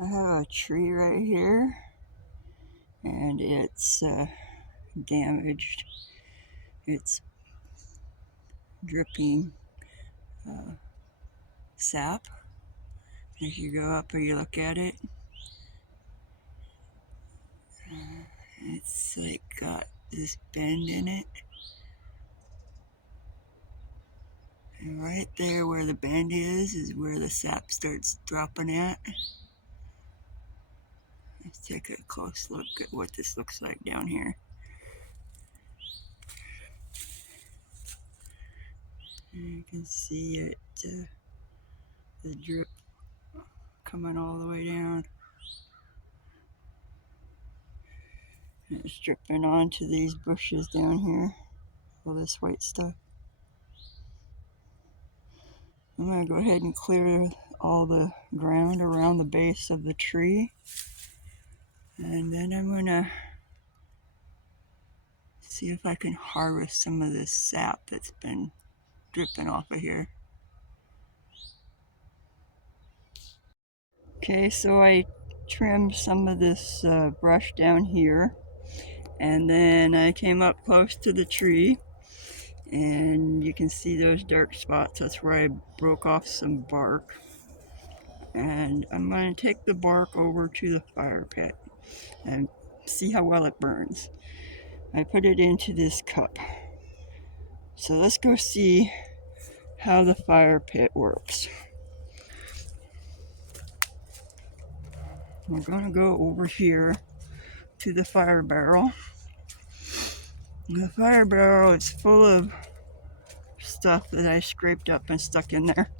I have a tree right here, and it's damaged. It's dripping sap. As you go up or you look at it, it's like got this bend in it. And right there where the bend is where the sap starts dropping at. Let's take a close look at what this looks like down here. And you can see it, the drip coming all the way down. And it's dripping onto these bushes down here, all this white stuff. I'm going to go ahead and clear all the ground around the base of the tree. And then I'm going to see if I can harvest some of this sap that's been dripping off of here. Okay, so I trimmed some of this brush down here, and then I came up close to the tree, and you can see those dark spots. That's where I broke off some bark. And I'm going to take the bark over to the fire pit and see how well it burns. I put it into this cup. So let's go see how the fire pit works. We're going to go over here to the fire barrel. The fire barrel is full of stuff that I scraped up and stuck in there,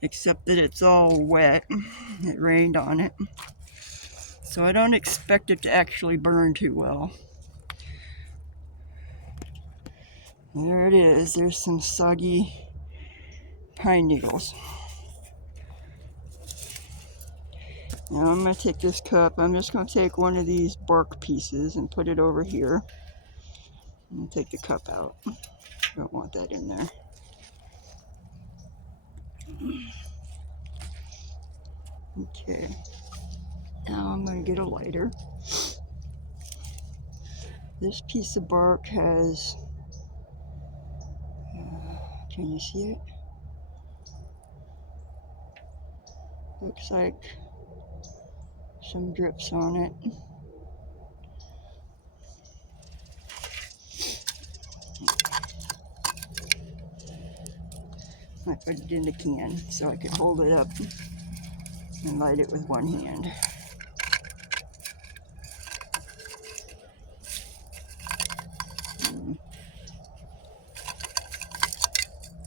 except that it's all wet. It rained on it. So I don't expect it to actually burn too well. There it is. There's some soggy pine needles. Now I'm going to take this cup. I'm just going to take one of these bark pieces and put it over here. And take the cup out. Don't want that in there. Okay. Now I'm going to get a lighter. This piece of bark has, can you see it? Looks like some drips on it. I put it in the can so I could hold it up and light it with one hand.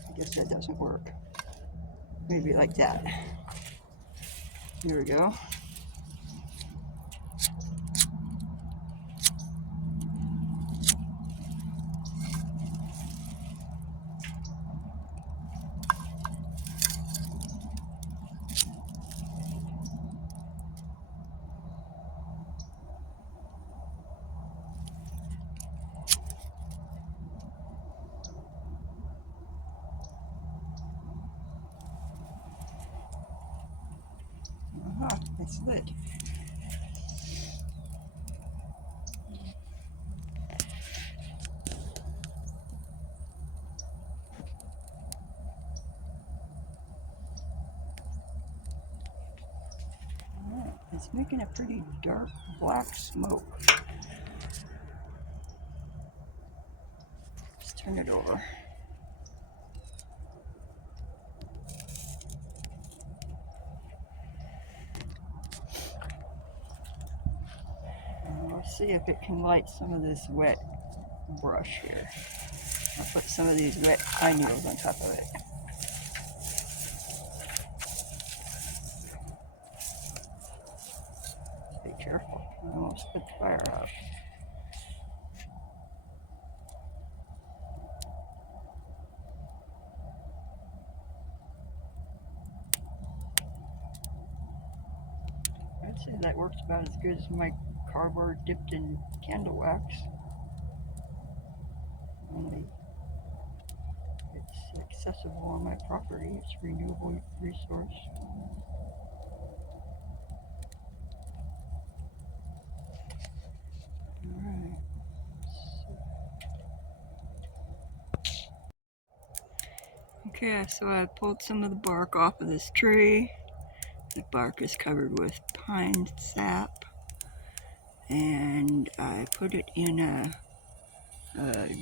I guess that doesn't work. Maybe like that. Here we go. Aha, it's lit. Alright, it's making a pretty dark black smoke. Let's turn it over. And let's see if it can light some of this wet brush here. I'll put some of these wet pine needles on top of it. Be careful, I almost put the fire out. I'd say that works about as good as my cardboard dipped in candle wax. Only it's accessible on my property. It's a renewable resource. Okay, so I pulled some of the bark off of this tree. The bark is covered with pine sap, and I put it in a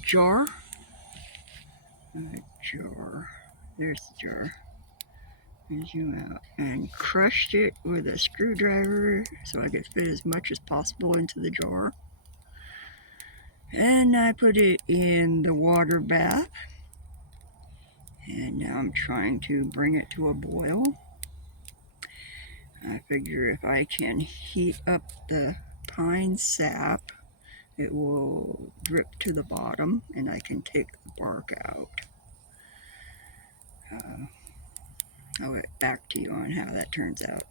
jar. There's the jar. Zoom out. And crushed it with a screwdriver so I could fit as much as possible into the jar. And I put it in the water bath. And now I'm trying to bring it to a boil. I figure if I can heat up the pine sap, it will drip to the bottom and I can take the bark out. I'll get back to you on how that turns out.